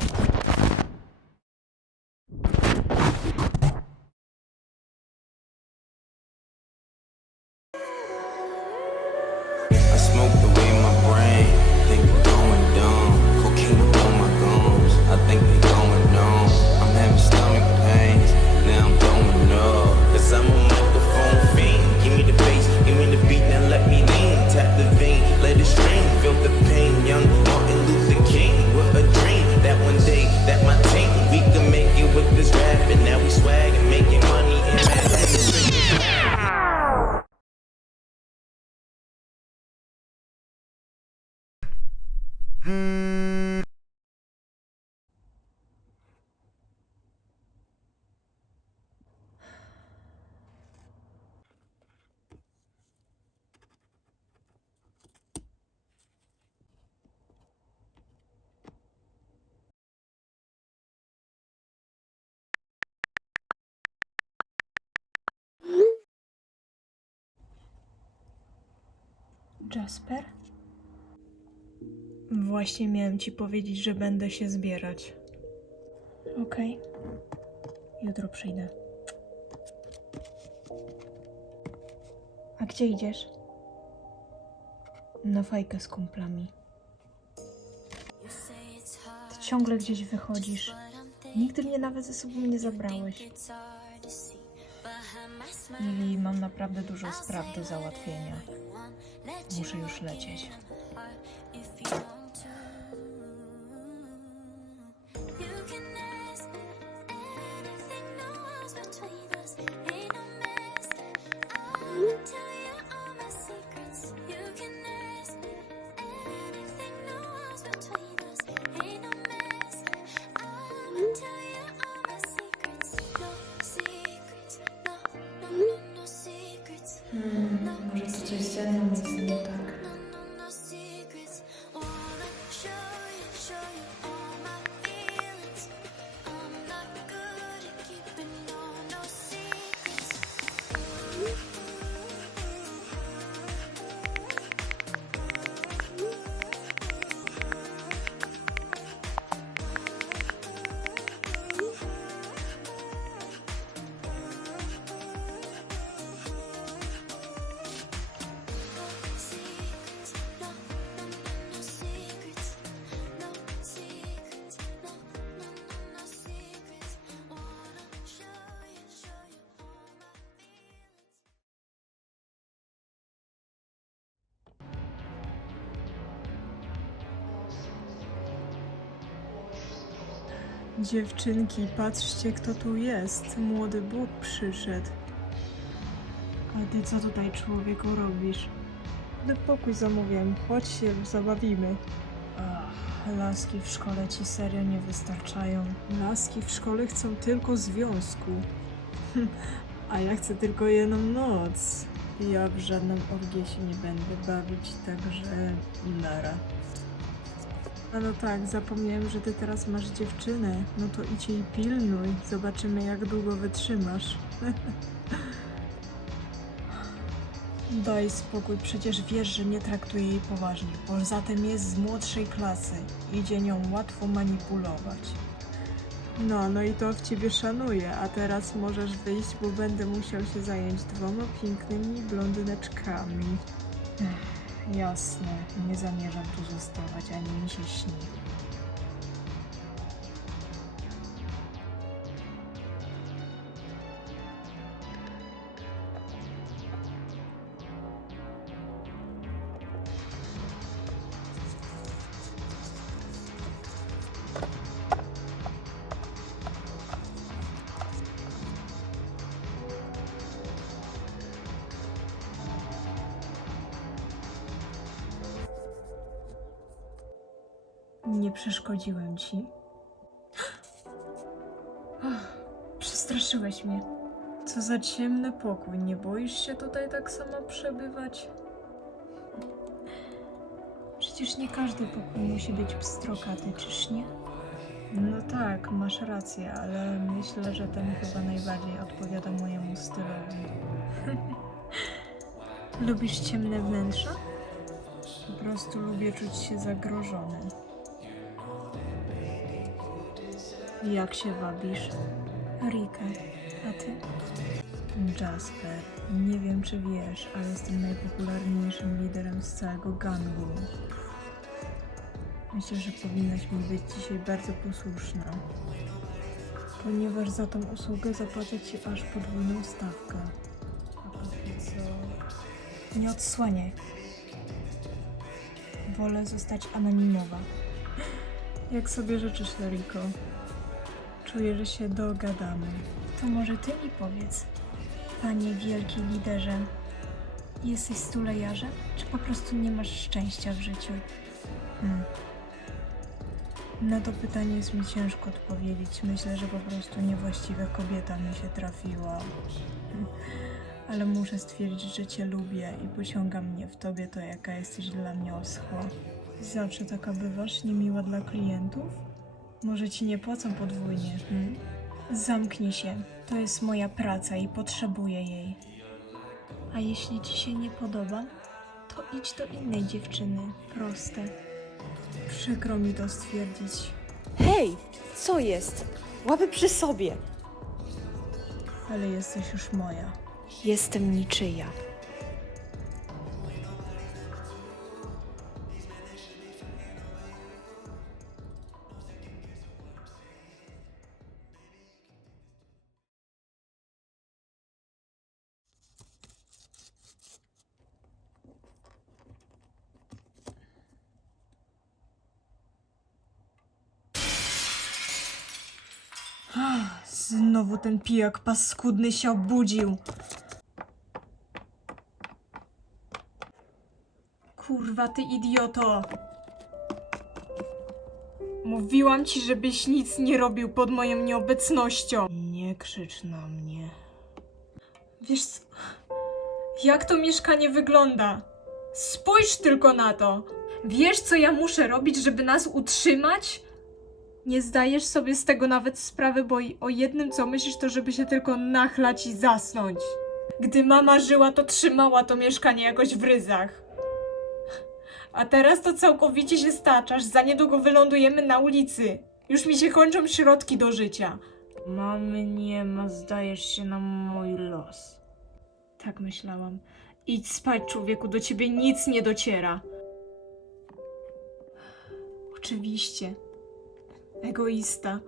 you Jasper? Właśnie miałem ci powiedzieć, że będę się zbierać. Okej. Jutro przyjdę. A gdzie idziesz? Na fajkę z kumplami. Ty ciągle gdzieś wychodzisz. Nigdy mnie nawet ze sobą nie zabrałeś. I mam naprawdę dużo spraw do załatwienia. Muszę już lecieć. Dziewczynki, patrzcie kto tu jest. Młody Bóg przyszedł. A ty co tutaj człowieku robisz? No pokój zamówiłem, chodź się zabawimy. Ach, laski w szkole ci serio nie wystarczają. Laski w szkole chcą tylko związku. A ja chcę tylko jedną noc. Ja w żadną orgię się nie będę bawić, także nara. A no tak, zapomniałem, że ty teraz masz dziewczynę. No to idź jej pilnuj. Zobaczymy, jak długo wytrzymasz. Daj spokój, przecież wiesz, że nie traktuję jej poważnie. Poza tym jest z młodszej klasy. Idzie nią łatwo manipulować. No, no i to w ciebie szanuję, a teraz możesz wyjść, bo będę musiał się zająć dwoma pięknymi blondyneczkami. Ech. Jasne, nie zamierzam tu zostawać, ani mi się śni. Nie przeszkodziłem ci. Przestraszyłeś mnie. Co za ciemny pokój. Nie boisz się tutaj tak samo przebywać? Przecież nie każdy pokój musi być pstrokaty, czyż nie? No tak, masz rację, ale myślę, że ten chyba najbardziej odpowiada mojemu stylowi. Lubisz ciemne wnętrza? Po prostu lubię czuć się zagrożony. Jak się wabisz? Rika, a ty? Jasper, nie wiem czy wiesz, ale jestem najpopularniejszym liderem z całego gangu. Myślę, że powinnaś mi być dzisiaj bardzo posłuszna. Ponieważ za tą usługę zapłacę ci aż podwójną stawkę. A póki co... Nie odsłaniaj. Wolę zostać anonimowa. Jak sobie życzysz, Lariko? Czuję, że się dogadamy. To może ty mi powiedz, panie wielki liderze, jesteś stulejarzem, czy po prostu nie masz szczęścia w życiu? Hmm. Na to pytanie jest mi ciężko odpowiedzieć. Myślę, że po prostu niewłaściwa kobieta mi się trafiła. Ale muszę stwierdzić, że cię lubię i pociąga mnie w tobie to, jaka jesteś dla mnie oschła. Zawsze taka bywasz, niemiła dla klientów? Może ci nie płacą podwójnie, hmm? Zamknij się. To jest moja praca i potrzebuję jej. A jeśli ci się nie podoba, to idź do innej dziewczyny. Proste. Przykro mi to stwierdzić. Hej, co jest? Łapy przy sobie. Ale jesteś już moja. Jestem niczyja. Znowu ten pijak paskudny się obudził. Kurwa, ty idioto! Mówiłam ci, żebyś nic nie robił pod moją nieobecnością. Nie krzycz na mnie. Wiesz, jak to mieszkanie wygląda? Spójrz tylko na to. Wiesz, co ja muszę robić, żeby nas utrzymać? Nie zdajesz sobie z tego nawet sprawy, bo i o jednym co myślisz, to żeby się tylko nachlać i zasnąć. Gdy mama żyła, to trzymała to mieszkanie jakoś w ryzach. A teraz to całkowicie się staczasz, za niedługo wylądujemy na ulicy. Już mi się kończą środki do życia. Mamy nie ma, zdajesz się na mój los. Tak myślałam. Idź spać, człowieku, do ciebie nic nie dociera. Oczywiście. egoísta,